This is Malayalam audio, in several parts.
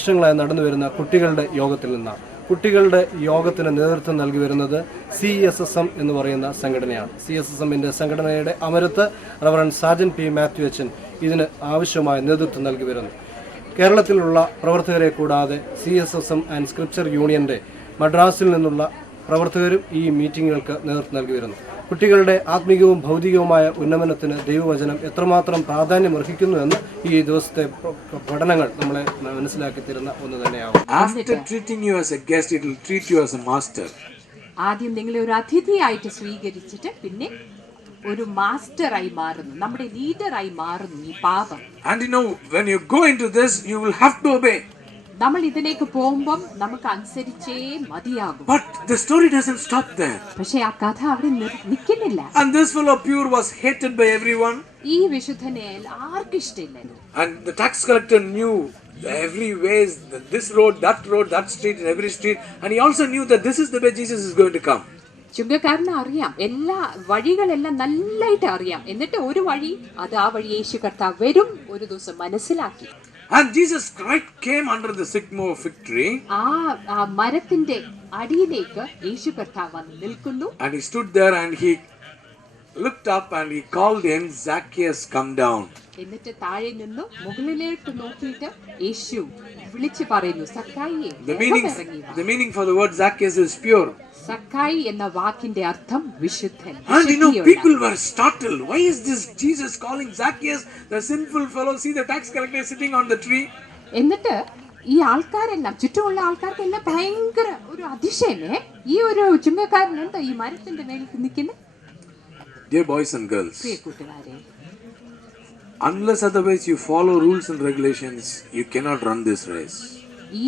വർഷങ്ങളായി നടന്നു വരുന്ന കുട്ടികളുടെ യോഗത്തിൽ നിന്നാണ്. കുട്ടികളുടെ യോഗത്തിന് നേതൃത്വം നൽകി വരുന്നത് CSSM എന്ന് പറയുന്ന സംഘടനയാണ്. CSSMൻ്റെ സംഘടനയുടെ അമരത്ത് റവറൻഡ് സാജൻ P. മാത്യു അച്ഛൻ ഇതിന് ആവശ്യമായ നേതൃത്വം നൽകി വരുന്നു. കേരളത്തിലുള്ള പ്രവർത്തകരെ കൂടാതെ CSSM ആൻഡ് സ്ക്രിപ്ചർ യൂണിയൻ്റെ മദ്രാസിൽ നിന്നുള്ള പ്രവർത്തകരും ഈ മീറ്റിങ്ങുകൾക്ക് നേതൃത്വം നൽകി വരുന്നു. കുട്ടികളുടെ ആത്മീയവും ഭൗതികവുമായ ഉന്നമനത്തിന് ദൈവവചനം എത്രമാത്രം പ്രാധാന്യമർഹിക്കുന്നു എന്ന് ഈ ദിവസത്തെ പഠനങ്ങൾ നമ്മളെ മനസ്സിലാക്കി തരുന്ന ഒന്ന് തന്നെയാവും. After treating you as a guest, it will treat you as a master. ആദ്യം നിങ്ങളെ ഒരു അതിഥിയായിട്ട് സ്വീകരിച്ചിട്ട് പിന്നെ ഒരു മാസ്റ്ററായി മാറുന്നു, നമ്മുടെ ലീഡറായി മാറുന്നു ഈ പാപം. And you know, when you go into this, you will have to obey. നമ്മൾ ഇതിലേക്ക് പോകുമ്പോൾ നമുക്ക് അനുസരിച്ചേ മതിയാകും. But the story doesn't stop there. പക്ഷെ ആ കഥ അവിടെ നിൽക്കുന്നില്ല. And this fellow pure was hated by everyone. ഈ വിശുദ്ധനെ ആർക്കും ഇഷ്ടമില്ലല്ലോ. And the tax collector knew every ways, this road, that street, and every street. And he also knew that this is the way Jesus is going to come. ചുങ്കക്കാരന് അറിയാം, എല്ലാ വഴികളെല്ലാം നല്ലായിട്ട് അറിയാം. എന്നിട്ട് ഒരു വഴി, അത് ആ വഴി യേശു കർത്താവ് വരും ഒരു ദിവസം മനസ്സിലാക്കി. And Jesus Christ came under the sycamore fig tree. ആ മരത്തിന്റെ അടിയിലേക്ക് യേശു കർത്താവ് വന്ന് നിൽക്കുന്നു. And he stood there and he looked up and he called him, Zacchaeus, come down. എന്നിട്ട് താഴെ നിന്ന് മുകളിലേക്ക് നോക്കിയിട്ട് യേശു വിളിച്ചു പറയുന്നു, സക്കായിയെ ഇറങ്ങി വാ. The meaning for the word Zacchaeus is pure. സക്കായി എന്ന വാക്കിന്റെ അർത്ഥം വിശുദ്ധൻ. And you know, people were startled. Why is this Jesus calling Zacchaeus, the sinful fellow? See the tax collector sitting on the tree. എന്നിട്ട് ഈ ആൾക്കാരെല്ലാം, ചുറ്റുമുള്ള ആൾക്കാർക്കെല്ലാം ഭയങ്കര ഒരു അതിശയമേ, ഈ ഒരു ചുങ്കക്കാരൻ എന്താ ഈ മരത്തിന്റെ മേൽ നിൽക്കുന്നത്? Dear boys and girls, പ്രിയ കൂട്ടുകാരെ, unless otherwise you follow rules and regulations, you cannot run this race.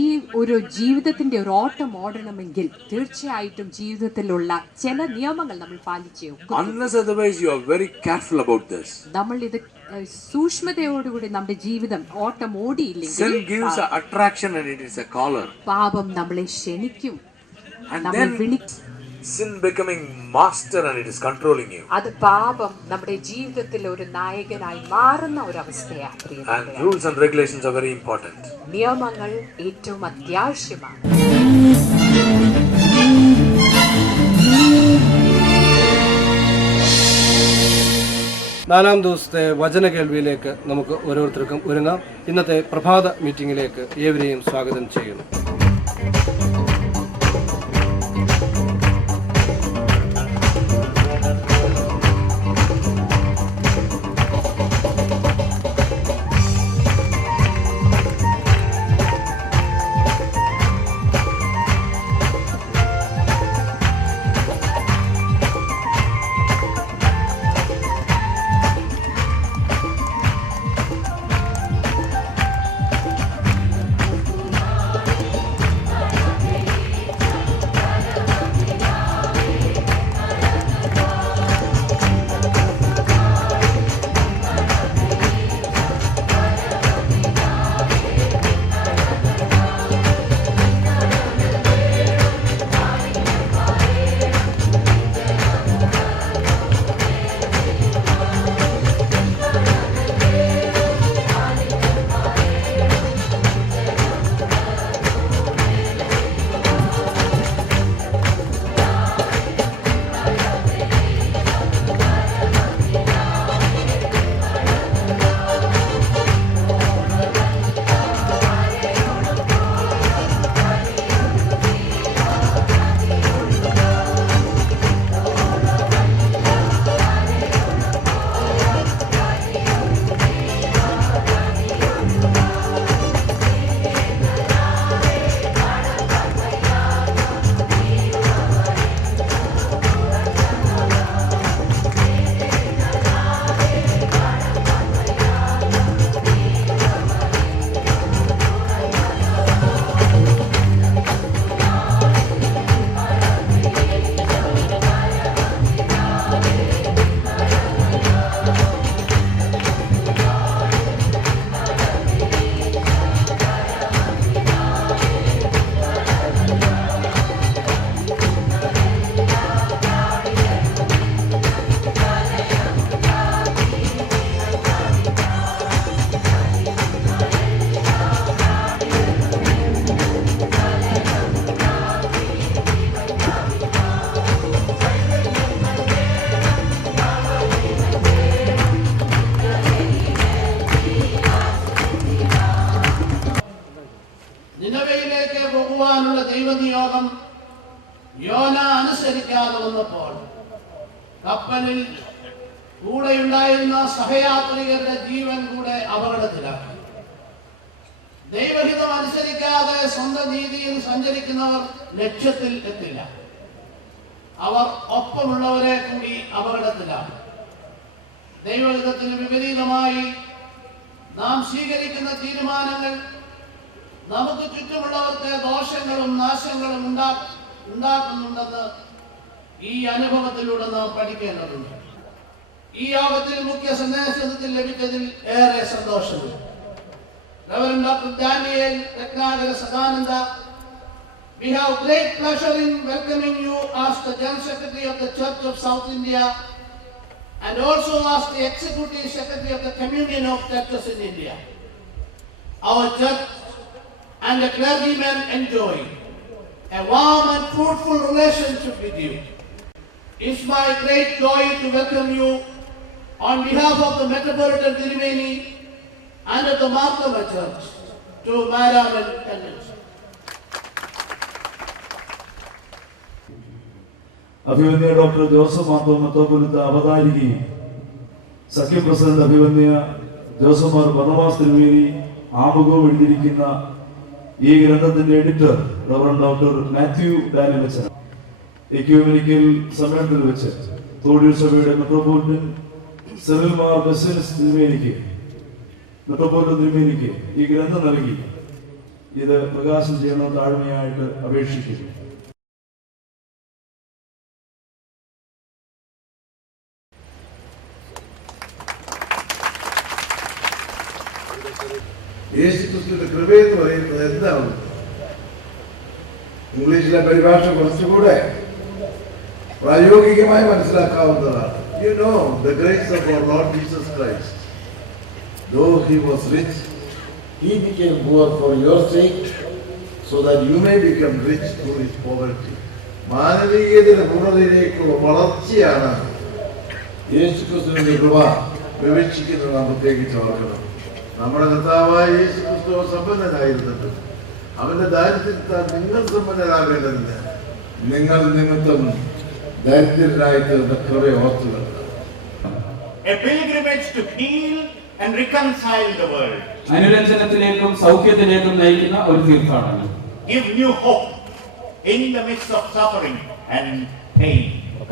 ഈ ഒരു ജീവിതത്തിന്റെ ഒരു ഓട്ടം ഓടണമെങ്കിൽ തീർച്ചയായിട്ടും ജീവിതത്തിലുള്ള ചില നിയമങ്ങൾ നമ്മൾ പാലിച്ചേ ഒക്കൂ. Unless otherwise you are very careful about this. നമ്മൾ ഇത് സൂക്ഷ്മതയോടുകൂടി നമ്മുടെ ജീവിതം ഓട്ടം ഓടിയില്ലെങ്കിൽ Sin gives an attraction and it is a caller. പാപം നമ്മളെ ക്ഷണിക്കും, And നമ്മളെ then വിളിക്കും. sin becoming master and it is controlling you. അത് പാപം നമ്മുടെ ജീവിതത്തിൽ ഒരു നായകനായി മാറുന്ന ഒരു അവസ്ഥയാണ്. And rules and regulations are very important. നിയമങ്ങൾ ഏറ്റവും അത്യാവശ്യമാണ്. നാലാം ദിവസത്തെ വചന കേൾവിയിലേക്ക് നമുക്ക് ഓരോരുത്തർക്കും ഒരുങ്ങാം. ഇന്നത്തെ പ്രഭാത മീറ്റിംഗിലേക്ക് ഏവരെയും സ്വാഗതം ചെയ്യുന്നു. കപ്പലിൽ കൂടെയുണ്ടായിരുന്ന സഹയാത്രികരുടെ ജീവൻ കൂടെ അപകടത്തിലാക്കി. ദൈവഹിതം അനുസരിക്കാതെ സ്വന്തം രീതിയിൽ സഞ്ചരിക്കുന്നവർ ലക്ഷ്യത്തിൽ എത്തില്ല. അവർ ഒപ്പമുള്ളവരെ കൂടി അപകടത്തിലാക്കും. ദൈവഹിതത്തിന് വിപരീതമായി നാം സ്വീകരിക്കുന്ന തീരുമാനങ്ങൾ നമുക്ക് ചുറ്റുമുള്ളവർക്ക് ദോഷങ്ങളും നാശങ്ങളും ഉണ്ടാക്കുന്നുണ്ടെന്ന് ഈ അനുഭവത്തിലൂടെ നാം പഠിക്കേണ്ടതുണ്ട്. ഈ യോഗത്തിൽ മുഖ്യ സന്ദേശത്തിൽ ലഭിച്ചതിൽ ഏറെ സന്തോഷമുണ്ട്. Reverend Dr. Daniel Ratnagara Sadananda, we have great pleasure in welcoming you as the General Secretary of the Church of South India and also as the Executive Secretary of the Communion of Churches in India. Our church and the clergymen enjoy a warm and fruitful relationship with you. It's my great joy to welcome you on behalf of the Metropolitan Tirumeni and of the Marthama Church to Maraman Convention. അഭിവന്യ ഡോക്ടർ ജോസഫ് മാർത്തോമ മെത്രാപ്പൊലീത്ത അവതാരികയും സഖ്യ പ്രസിഡന്റ് അഭിവന്യ ജോസഫ് മാർ ബർണബാസ് തിരുമേനി ആമുഖവും എഴുതിയിരിക്കുന്ന ഈ ഗ്രന്ഥത്തിന്റെ editor reverend doctor Mathew Daniel അച്ഛൻ എക്യൂമെനിക്കൽ സമ്മേളനത്തിൽ വെച്ച് തോടിയൂർ സഭയുടെ മെത്രാപ്പൊലീത്തൻ സിറിൽ മാർ ബെസിലിസ് തിരുമേനിക്ക് മെത്രാപ്പൊലീത്തൻ തിരുമേനിക്ക് ഈ ഗ്രന്ഥം നൽകി ഇത് പ്രകാശനം ചെയ്യണമെന്ന് താഴ്മയായിട്ട് അപേക്ഷിക്കുന്നു. യേശുക്രിസ്തുവിന്റെ കൃപയെന്ന് പറയുന്നത് എന്താണ്? ഇംഗ്ലീഷിലെ പരിഭാഷ കുറച്ചുകൂടെ പ്രായോഗികമായി മനസ്സിലാക്കാവുന്നതാണ്. You know the grace of our Lord Jesus Christ. Though he was rich, he became poor for your sake, so that you may become rich through his poverty. മാനവികതയുടെ പൂർണ്ണതയിലേക്കുള്ള വളർച്ചയാണ് യേശുക്രിസ്തുവിന്റെ കൃപ വിവക്ഷിക്കുന്നത്. നാം പ്രത്യേകിച്ച് ഓർക്കണം. നമ്മുടെ കർത്താവായ യേശു ക്രിസ്തു സമ്പന്നനായിരുന്നിട്ട് അവന്റെ ദാരിദ്ര്യത്താൽ നിങ്ങൾ സമ്പന്നരാകേണ്ടതിന് നിങ്ങൾ നിമിത്തം ദരിദ്രരായി തീർന്ന കൃപയെ ഓർത്തുക. A pilgrimage to heal and reconcile the world. അനുരഞ്ജനത്തിലേക്കും സൗഖ്യത്തിലേക്കും നയിക്കുന്ന ഒരു തീർത്ഥാടനം. Give new hope in the midst of suffering and pain.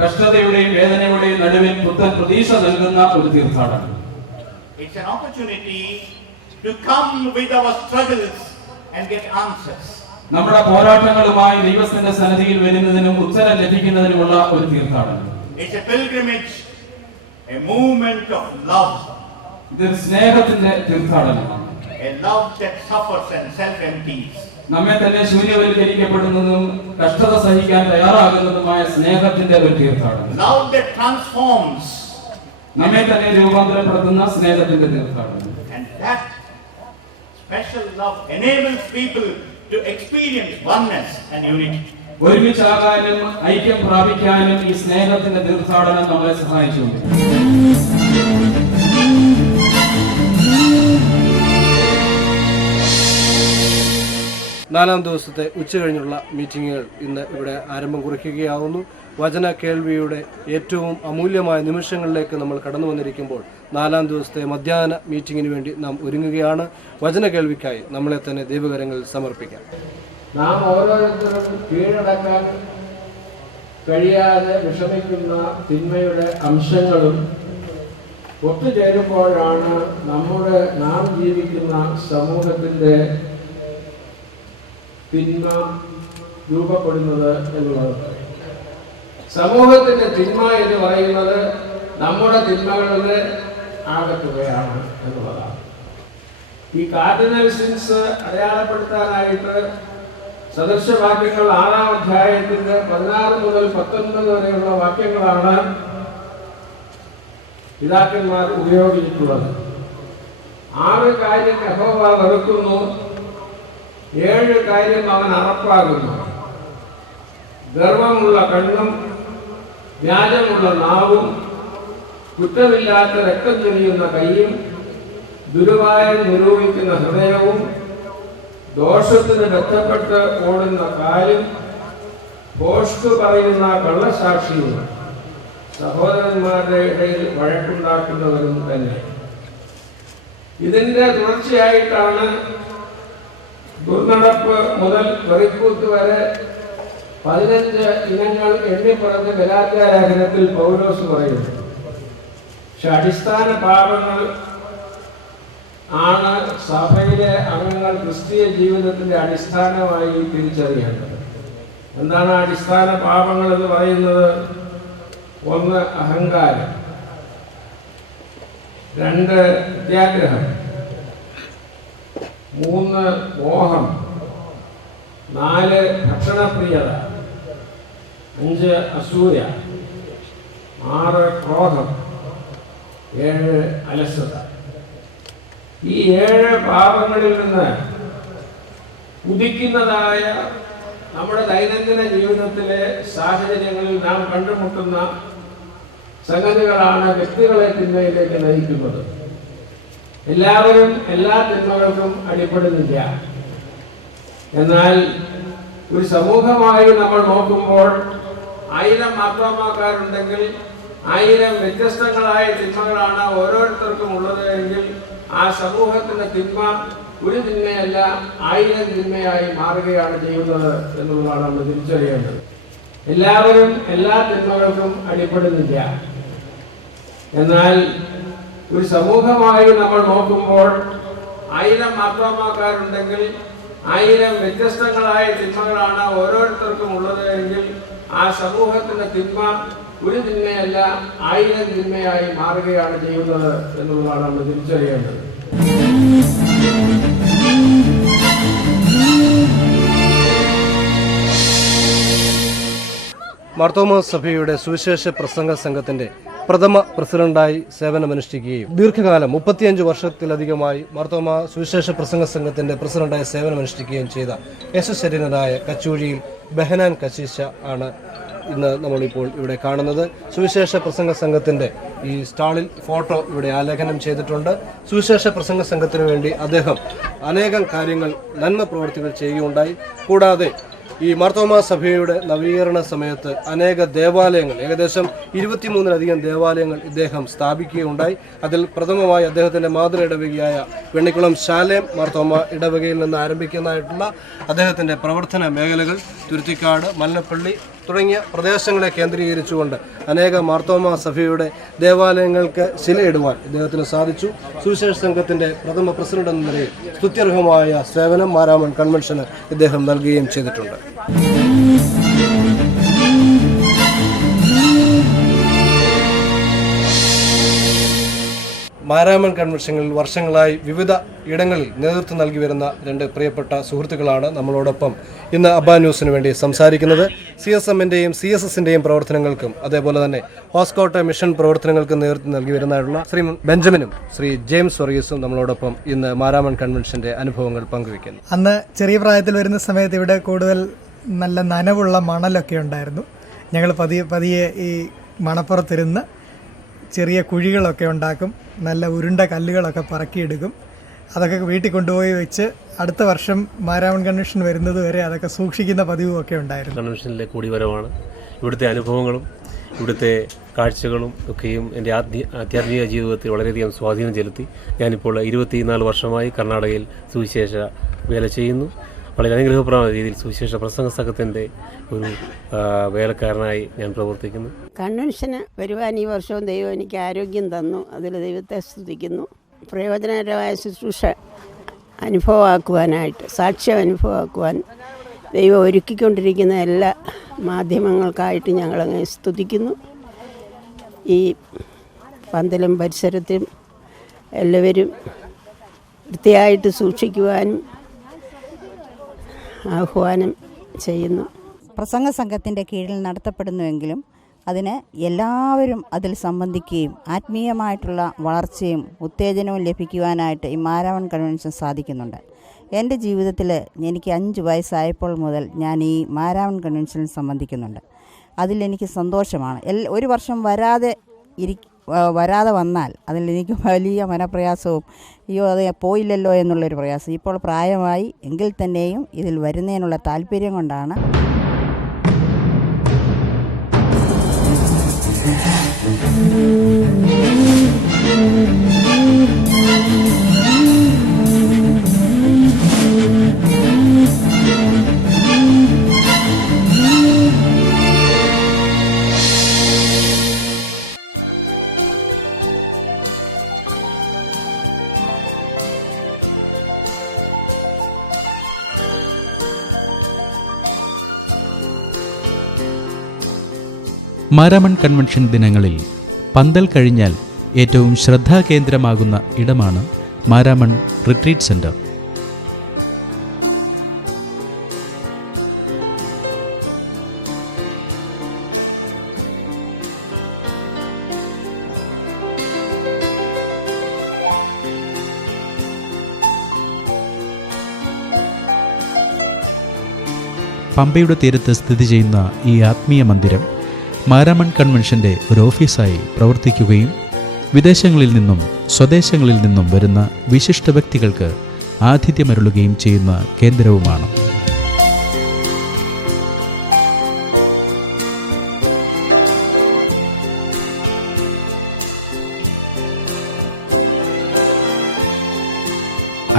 കഷ്ടതയുടെയും വേദനയുടെയും നടുവിൽ പുത്തൻ പ്രതീക്ഷ നൽകുന്ന ഒരു തീർത്ഥാടനം. It's an opportunity to come with our struggles and get answers. നമ്മുടെ പോരാട്ടങ്ങളുമായി ദൈവത്തിന്റെ സന്നിധിയിൽ വരുന്നതിനും ഉത്തരം ലഭിക്കുന്നതിനുമുള്ള ഒരു തീർത്ഥാടനം. It's a pilgrimage, a movement of love. ഇത് സ്നേഹത്തിന്റെ തീർത്ഥാടനമാണ്. A love that suffers and self-empties. നമ്മെ തന്നെ ശൂന്യവൽക്കരിക്കപ്പെടുന്നതും കഷ്ടത സഹിക്കാൻ തയ്യാറാകുന്നതുമായ സ്നേഹത്തിന്റെ ഒരു തീർത്ഥാടനം. Love that transforms. നമ്മെ തന്നെ രൂപാന്തരപ്പെടുത്തുന്ന സ്നേഹത്തിന്റെ തീർത്ഥാടനം. And that special love enables people to experience oneness and unity. ഒരുമിച്ചാകാനും ഐക്യം പ്രാപിക്കാനും ഈ സ്നേഹത്തിന്റെ തീർത്ഥാടനം നമ്മളെ സഹായിച്ചുകൊണ്ട് നാലാം ദിവസത്തെ ഉച്ചകഴിഞ്ഞുള്ള മീറ്റിങ്ങുകൾ ഇന്ന് ഇവിടെ ആരംഭം കുറിക്കുകയാവുന്നു. വചന കേൾവിയുടെ ഏറ്റവും അമൂല്യമായ നിമിഷങ്ങളിലേക്ക് നമ്മൾ കടന്നു വന്നിരിക്കുമ്പോൾ നാലാം ദിവസത്തെ മധ്യാഹ്ന മീറ്റിങ്ങിന് വേണ്ടി നാം ഒരുങ്ങുകയാണ്. വചന കേൾവിക്കായി നമ്മളെ തന്നെ ദൈവകരങ്ങളിൽ സമർപ്പിക്കാം. നാം ഓരോരുത്തരും കീഴടക്കാൻ കഴിയാതെ വിഷമിക്കുന്ന തിന്മയുടെ അംശങ്ങളും ഒത്തുചേരുമ്പോഴാണ് നാം ജീവിക്കുന്ന സമൂഹത്തിൻ്റെ തിന്മ രൂപപ്പെടുന്നത് എന്നുള്ളത്. സമൂഹത്തിന്റെ തിന്മ എന്ന് പറയുന്നത് നമ്മുടെ തിന്മകളുടെ ആകത്തുകയാണ് എന്നുള്ളതാണ്. ഈ കാർഡിനൽ സിൻസ് അടയാളപ്പെടുത്താനായിട്ട് സദൃശവാക്യങ്ങൾ 6-ാം അധ്യായത്തിന്റെ 16 മുതൽ 19 വരെയുള്ള വാക്യങ്ങളാണ് പിതാക്കന്മാർ ഉപയോഗിച്ചിട്ടുള്ളത്. 6 കാര്യം യഹോവ വെറുക്കുന്നു, 7 കാര്യം അവൻ അറപ്പാകുന്നു. ഗർവമുള്ള കണ്ണും വ്യാജമുള്ള നാവും കുറ്റമില്ലാത്ത രക്തം ചൊരിയുന്ന കൈയും ദുരുപായം നിരൂപിക്കുന്ന ഹൃദയവും ദോഷത്തിന് ബന്ധപ്പെട്ട് ഓടുന്ന കാലും ഭോഷ്ക് പറയുന്ന കള്ളസാക്ഷിയും സഹോദരന്മാരുടെ ഇടയിൽ വഴക്കുണ്ടാക്കുന്നവരും തന്നെ. ഇതിന്റെ തുടർച്ചയായിട്ടാണ് ദുർനടപ്പ് മുതൽ വെറിക്കൂത്ത് വരെ 15 ഇനങ്ങൾ എണ്ണിപ്പറഞ്ഞ് ഗലാത്യാലേഖനത്തിൽ പൗലോസ് പറയുന്നു. പക്ഷെ അടിസ്ഥാന പാപങ്ങൾ ആണ് സഭയിലെ അംഗങ്ങൾ ക്രിസ്തീയ ജീവിതത്തിന്റെ അടിസ്ഥാനമായി തിരിച്ചറിയേണ്ടത്. എന്താണ് അടിസ്ഥാന പാപങ്ങൾ എന്ന് പറയുന്നത്? 1 അഹങ്കാരം, 2 അത്യാഗ്രഹം, 3 മോഹം, 4 ഭക്ഷണപ്രിയത, 5 അസൂയ, 6 ക്രോധം, 7 അലസത. ഈ 7 പാപങ്ങളിൽ നിന്ന് ഉദിക്കുന്നതായ നമ്മുടെ ദൈനംദിന ജീവിതത്തിലെ സാഹചര്യങ്ങളിൽ നാം കണ്ടുമുട്ടുന്ന സംഗതികളാണ് വ്യക്തികളെ തിന്മയിലേക്ക് നയിക്കുന്നത്. എല്ലാവരും എല്ലാ തിന്മകൾക്കും അടിപ്പെടുന്നില്ല. എന്നാൽ ഒരു സമൂഹമായി നമ്മൾ നോക്കുമ്പോൾ 1000 മാർത്തോമാക്കാരുണ്ടെങ്കിൽ 1000 വ്യത്യസ്തങ്ങളായ തിന്മകളാണ് ഓരോരുത്തർക്കും ഉള്ളത് എങ്കിൽ ആ സമൂഹത്തിന്റെ തിന്മ ഒരു തിന്മയല്ല 1000 തിന്മയായി മാറുകയാണ് ചെയ്യുന്നത് എന്നുള്ളതാണ് നമ്മൾ തിരിച്ചറിയേണ്ടത്. എല്ലാവരും എല്ലാ തിന്മകൾക്കും അടിപ്പെടുന്നില്ല. എന്നാൽ ഒരു സമൂഹമായി നമ്മൾ നോക്കുമ്പോൾ 1000 മാർത്തോമാക്കാരുണ്ടെങ്കിൽ 1000 വ്യത്യസ്തങ്ങളായ തിന്മകളാണ് ഓരോരുത്തർക്കും ഉള്ളത് എങ്കിൽ ആ സമൂഹത്തിന്റെ തിന്മ ഒരു തിന്മയല്ല 1000 തിന്മയായി മാറുകയാണ് ചെയ്യുന്നത് എന്നുള്ളതാണ് നമ്മൾ തിരിച്ചറിയേണ്ടത്. മാർത്തോമാ സഭയുടെ സുവിശേഷ പ്രസംഗ സംഘത്തിന്റെ പ്രഥമ പ്രസിഡന്റായി സേവനമനുഷ്ഠിക്കുകയും ദീർഘകാലം 35 വർഷത്തിലധികമായി മാർത്തോമാ സുവിശേഷ പ്രസംഗ സംഘത്തിന്റെ പ്രസിഡന്റായി സേവനമനുഷ്ഠിക്കുകയും ചെയ്ത യശശരീരനായ കച്ചൂഴിയിൽ ബെഹനാൻ കശീശ ആണ് ഇന്ന് നമ്മളിപ്പോൾ ഇവിടെ കാണുന്നത്. സുവിശേഷ പ്രസംഗ സംഘത്തിന്റെ ഈ സ്റ്റാളിൽ ഫോട്ടോ ഇവിടെ ആലേഖനം ചെയ്തിട്ടുണ്ട്. സുവിശേഷ പ്രസംഗ സംഘത്തിന് വേണ്ടി അദ്ദേഹം അനേകം കാര്യങ്ങൾ, നന്മ പ്രവർത്തികൾ ചെയ്യുകയുണ്ടായി. കൂടാതെ ഈ മാർത്തോമാ സഭയുടെ നവീകരണ സമയത്ത് അനേക ദേവാലയങ്ങൾ, ഏകദേശം 23-ലധികം ദേവാലയങ്ങൾ ഇദ്ദേഹം സ്ഥാപിക്കുകയുണ്ടായി. അതിൽ പ്രഥമമായി അദ്ദേഹത്തിൻ്റെ മാതൃ ഇടവകയായ വെണ്ണിക്കുളം ശാലേം മാർത്തോമാ ഇടവകയിൽ നിന്ന് ആരംഭിക്കുന്നതായിട്ടുള്ള അദ്ദേഹത്തിൻ്റെ പ്രവർത്തന മേഖലകൾ തുരുത്തിക്കാട്, മല്ലപ്പള്ളി തുടങ്ങിയ പ്രദേശങ്ങളെ കേന്ദ്രീകരിച്ചുകൊണ്ട് അനേക മാർത്തോമാ സഭയുടെ ദേവാലയങ്ങൾക്ക് ശിലയിടുവാൻ ഇദ്ദേഹത്തിന് സാധിച്ചു. സുവിശേഷ സംഘത്തിൻ്റെ പ്രഥമ പ്രസിഡന്റ് എന്ന നിലയിൽ സ്തുത്യർഹമായ സേവനം മാരാമൺ കൺവെൻഷന് ഇദ്ദേഹം നൽകുകയും ചെയ്തിട്ടുണ്ട്. മാരാമൺ കൺവെൻഷനിൽ വർഷങ്ങളായി വിവിധ ഇടങ്ങളിൽ നേതൃത്വം നൽകി വരുന്ന 2 പ്രിയപ്പെട്ട സുഹൃത്തുക്കളാണ് നമ്മളോടൊപ്പം ഇന്ന് അബ്ബാ ന്യൂസിന് വേണ്ടി സംസാരിക്കുന്നത്. CSMന്റെയും CSSന്റെയും പ്രവർത്തനങ്ങൾക്കും അതേപോലെ തന്നെ ഹോസ്കോട്ടെ മിഷൻ പ്രവർത്തനങ്ങൾക്കും നേതൃത്വം നൽകി വരുന്നതായിട്ടുള്ള ശ്രീ ബെഞ്ചമിനും ശ്രീ ജെയിംസ് വർഗീസും നമ്മളോടൊപ്പം ഇന്ന് മാരാമൺ കൺവെൻഷന്റെ അനുഭവങ്ങൾ പങ്കുവയ്ക്കുന്നു. അന്ന് ചെറിയ പ്രായത്തിൽ വരുന്ന സമയത്ത് ഇവിടെ കൂടുതൽ നല്ല നനവുള്ള മണലൊക്കെ ഉണ്ടായിരുന്നു. ഞങ്ങൾ പതിയെ ഈ മണപ്പുറത്തിരുന്ന് ചെറിയ കുഴികളൊക്കെ ഉണ്ടാക്കും, നല്ല ഉരുണ്ട കല്ലുകളൊക്കെ പറക്കിയെടുക്കും. അതൊക്കെ വീട്ടിൽ കൊണ്ടുപോയി വെച്ച് അടുത്ത വർഷം മാരാമൺ കൺവെൻഷൻ വരുന്നത് വരെ അതൊക്കെ സൂക്ഷിക്കുന്ന പതിവുമൊക്കെ ഉണ്ടായിരുന്നു. കൺവെൻഷനിലെ കൂടിവരവാണ്. ഇവിടുത്തെ അനുഭവങ്ങളും ഇവിടുത്തെ കാഴ്ചകളും ഒക്കെയും എൻ്റെ ആധ്യാത്മിക ജീവിതത്തിൽ വളരെയധികം സ്വാധീനം ചെലുത്തി. ഞാനിപ്പോൾ 24 വർഷമായി കർണാടകയിൽ സുവിശേഷ വേല ചെയ്യുന്നു. വളരെ അനുഗ്രഹപ്രദമായ രീതിയിൽ സുവിശേഷ പ്രസംഗ സംഘത്തിൻ്റെ ഒരു വേലക്കാരനായി ഞാൻ പ്രവർത്തിക്കുന്നു. കൺവെൻഷന് വരുവാൻ ഈ വർഷവും ദൈവം എനിക്ക് ആരോഗ്യം തന്നു. അതിൽ ദൈവത്തെ സ്തുതിക്കുന്നു. പ്രയോജനകരമായ ശുശ്രൂഷ അനുഭവമാക്കുവാനായിട്ട്, സാക്ഷ്യം അനുഭവമാക്കുവാൻ ദൈവം ഒരുക്കിക്കൊണ്ടിരിക്കുന്ന എല്ലാ മാധ്യമങ്ങൾക്കായിട്ട് ഞങ്ങളങ്ങ് സ്തുതിക്കുന്നു. ഈ പന്തലും പരിസരത്തും എല്ലാവരും വൃത്തിയായിട്ട് സൂക്ഷിക്കുവാനും ആഹ്വാനം ചെയ്യുന്നു. പ്രസംഗ സംഘത്തിൻ്റെ കീഴിൽ നടത്തപ്പെടുന്നുവെങ്കിലും അതിന് എല്ലാവരും അതിൽ സംബന്ധിക്കുകയും ആത്മീയമായിട്ടുള്ള വളർച്ചയും ഉത്തേജനവും ലഭിക്കുവാനായിട്ട് ഈ മാരാമൺ കൺവെൻഷൻ സാധിക്കുന്നുണ്ട്. എൻ്റെ ജീവിതത്തിൽ എനിക്ക് 5 വയസ്സായപ്പോൾ മുതൽ ഞാൻ ഈ മാരാമൺ കൺവെൻഷനിൽ സംബന്ധിക്കുന്നുണ്ട്. അതിലെനിക്ക് സന്തോഷമാണ്. ഒരു വർഷം വരാതെ വന്നാൽ അതിലെനിക്ക് വലിയ മനപ്രയാസവും അത് പോയില്ലല്ലോ എന്നുള്ളൊരു പ്രയാസം. ഇപ്പോൾ പ്രായമായി എങ്കിൽ തന്നെയും ഇതിൽ വരുന്നതിനുള്ള താല്പര്യം കൊണ്ടാണ്. മാരാമൺ കൺവെൻഷൻ ദിനങ്ങളിൽ പന്തൽ കഴിഞ്ഞാൽ ഏറ്റവും ശ്രദ്ധാകേന്ദ്രമാകുന്ന ഇടമാണ് മാരാമൺ റിട്രീറ്റ് സെന്റർ. പമ്പയുടെ തീരത്ത് സ്ഥിതി ചെയ്യുന്ന ഈ ആത്മീയ മന്ദിരം മാരാമൺ കൺവെൻഷൻ്റെ ഒരു ഓഫീസായി പ്രവർത്തിക്കുകയും വിദേശങ്ങളിൽ നിന്നും സ്വദേശങ്ങളിൽ നിന്നും വരുന്ന വിശിഷ്ട വ്യക്തികൾക്ക് ആതിഥ്യമരുളുകയും ചെയ്യുന്ന കേന്ദ്രവുമാണ്.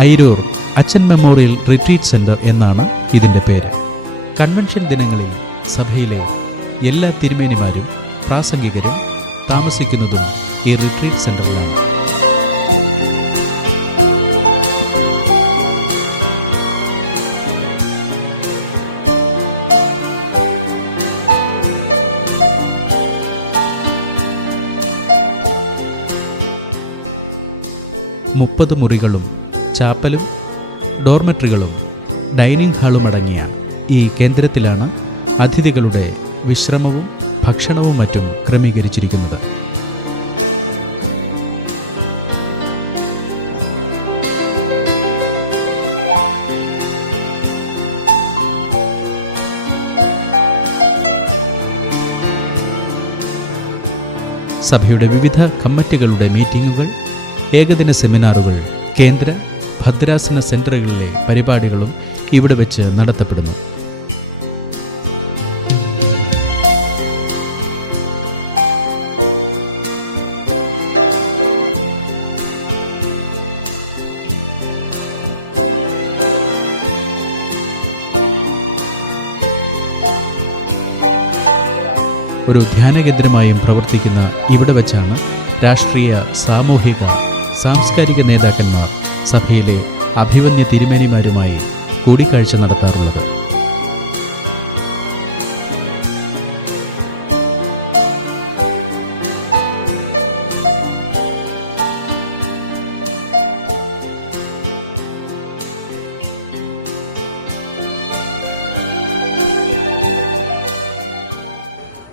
ഐരൂർ അച്ഛൻ മെമ്മോറിയൽ റിട്രീറ്റ് സെന്റർ എന്നാണ് ഇതിൻ്റെ പേര്. കൺവെൻഷൻ ദിനങ്ങളിൽ സഭയിലെ എല്ലാ തിരുമേനിമാരും പ്രാസംഗികരും താമസിക്കുന്നതും ഈ റിട്രീറ്റ് സെന്ററിലാണ്. മുപ്പത് മുറികളും ചാപ്പലും ഡോർമെട്രികളും ഡൈനിങ് ഹാളും അടങ്ങിയ ഈ കേന്ദ്രത്തിലാണ് അതിഥികളുടെ വിശ്രമവും ഭക്ഷണവും മറ്റും ക്രമീകരിച്ചിരിക്കുന്നത്. സഭയുടെ വിവിധ കമ്മിറ്റികളുടെ മീറ്റിംഗുകൾ, ഏകദിന സെമിനാറുകൾ, കേന്ദ്ര ഭദ്രാസന സെന്ററുകളിലെ പരിപാടികളും ഇവിടെ വെച്ച് നടത്തപ്പെടുന്നു. ഒരു ധ്യാനകേന്ദ്രമായും പ്രവർത്തിക്കുന്ന ഇവിടെ വച്ചാണ് രാഷ്ട്രീയ, സാമൂഹിക, സാംസ്കാരിക നേതാക്കന്മാർ സഭയിലെ അഭിവന്യ തിരുമേനിമാരുമായി കൂടിക്കാഴ്ച നടത്താറുള്ളത്.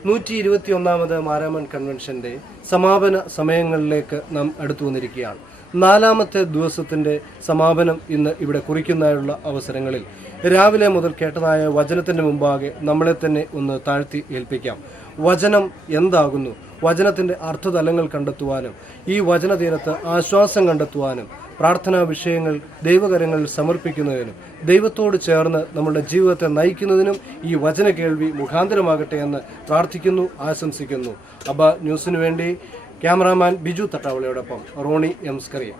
നൂറ്റി 21ാമത് മാരാമൺ കൺവെൻഷൻ്റെ സമാപന സമയങ്ങളിലേക്ക് നാം അടുത്തു വന്നിരിക്കുകയാണ്. 4ാമത്തെ ദിവസത്തിൻ്റെ സമാപനം ഇന്ന് ഇവിടെ കുറിക്കുന്നതിനുള്ള അവസരങ്ങളിൽ രാവിലെ മുതൽ കേട്ടതായ വചനത്തിൻ്റെ മുമ്പാകെ നമ്മളെ തന്നെ ഒന്ന് താഴ്ത്തി ഏൽപ്പിക്കാം. വചനം എന്താകുന്നു? വചനത്തിൻ്റെ അർത്ഥതലങ്ങൾ കണ്ടെത്തുവാനും ഈ വചനതീരത്ത് ആശ്വാസം കണ്ടെത്തുവാനും പ്രാർത്ഥനാ വിഷയങ്ങൾ ദൈവകരങ്ങളിൽ സമർപ്പിക്കുന്നതിനും ദൈവത്തോട് ചേർന്ന് നമ്മുടെ ജീവിതത്തെ നയിക്കുന്നതിനും ഈ വചന കേൾവി മുഖാന്തരമാകട്ടെ എന്ന് പ്രാർത്ഥിക്കുന്നു, ആശംസിക്കുന്നു. അബ ന്യൂസിനു വേണ്ടി ക്യാമറാമാൻ ബിജു തട്ടാവളയോടൊപ്പം റോണി എം സ്കറിയ.